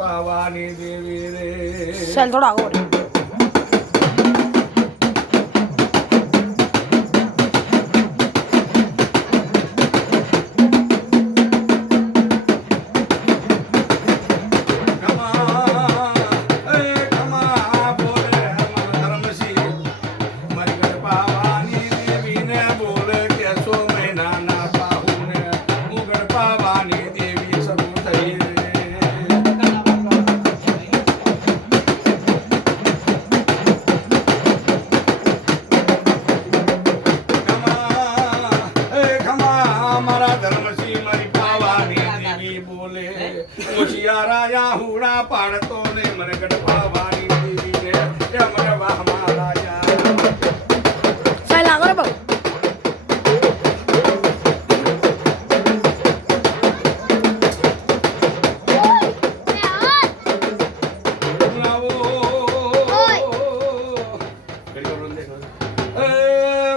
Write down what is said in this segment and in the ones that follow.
પાવાની દેવી રે ચાલ થોડો આગળ હુડા પાડતો ને મને ગઢપાવાની દેવી ને એ મને વાહ મહારાજા ચાલ આગળ બહુ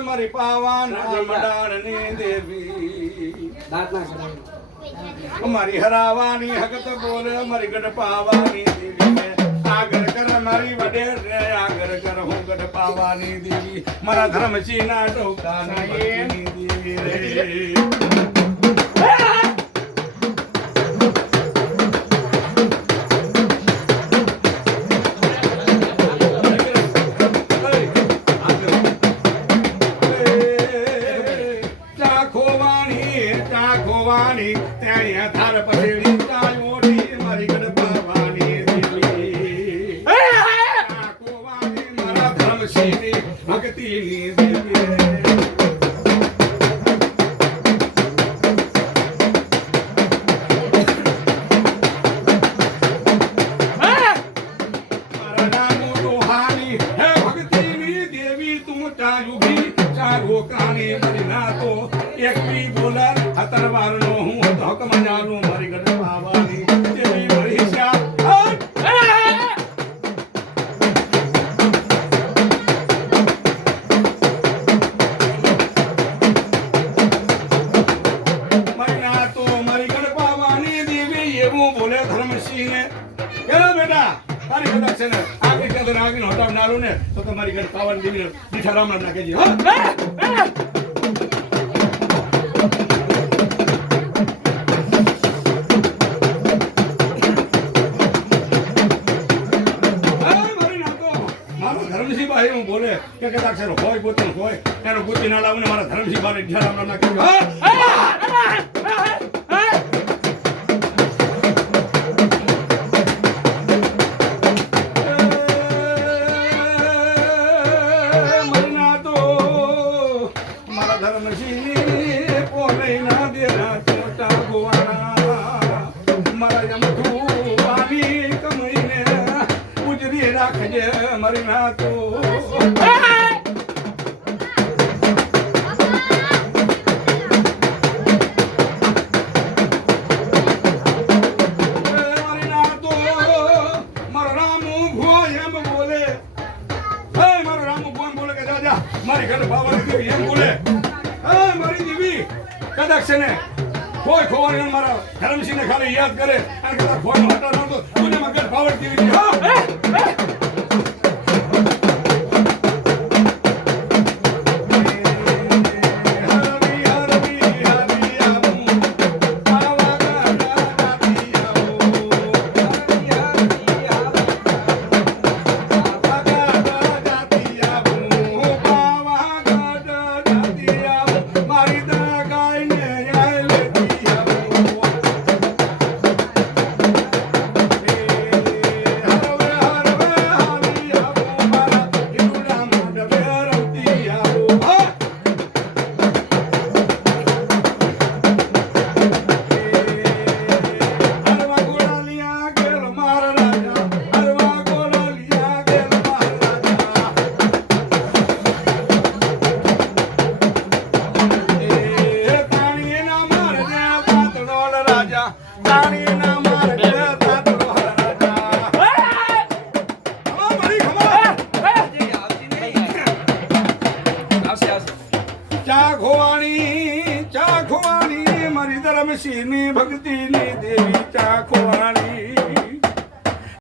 મારી પાવાના મંડાણની દેવી મારી હરાવાની હકત બોલે મારી ગઢપાવાની દેવી આગળ કર મારી વડેર રે આગળ કર હું ગઢપાવાની દેવી મારા ધર્મસિંહ ના ટોકાના દેવી રે ત્યાં થાર પછેડી મોટી મારી ગઢપાવાની દેવી મારા ધર્મસિંહની ભક્તિની દેવી મારા નામો દોહાની હે ભક્તિની દેવી તું ચાયુભી ચાગો કાની મારી ના તો એક બી બોલર હતરવાર નો હું હક મજાનું મારી ગઢપાવાની દેવી વળી મહિના તો મારી ગઢપાવાની દેવી એવું બોલે ધર્મસિંહ ને કે બેટા તારી કદાચ છે ને આગળ કે આગળ હટાવ નાલું ને તો તમારી ગઢપાવાની દેવી દીઠા રામ રામ નાખેજી હા હું બોલે કે કદાચ છે હોય પોતે હોય એનો બુદ્ધિ ના લાવું ને મારા ધર્મસિંહ બારે રામ રામ ના કહ્યું મહિના તો મારા ધર્મસિંહ પોલે ના દેરા ચોટા ગોવાના મારા યમથું પાણી કમઈને ઉજરી રાખજે મારી ના તો મારી ઘર બાવાની દેવી એમ બોલે હા મારી દેવી કદાચ છે ને કોઈ ખોવાની મારા ધર્મસિંહ ને ખાલી યાદ કરે અને કદાચ ખોવાનો હટા નતો તું મગર પાવર દેવી હા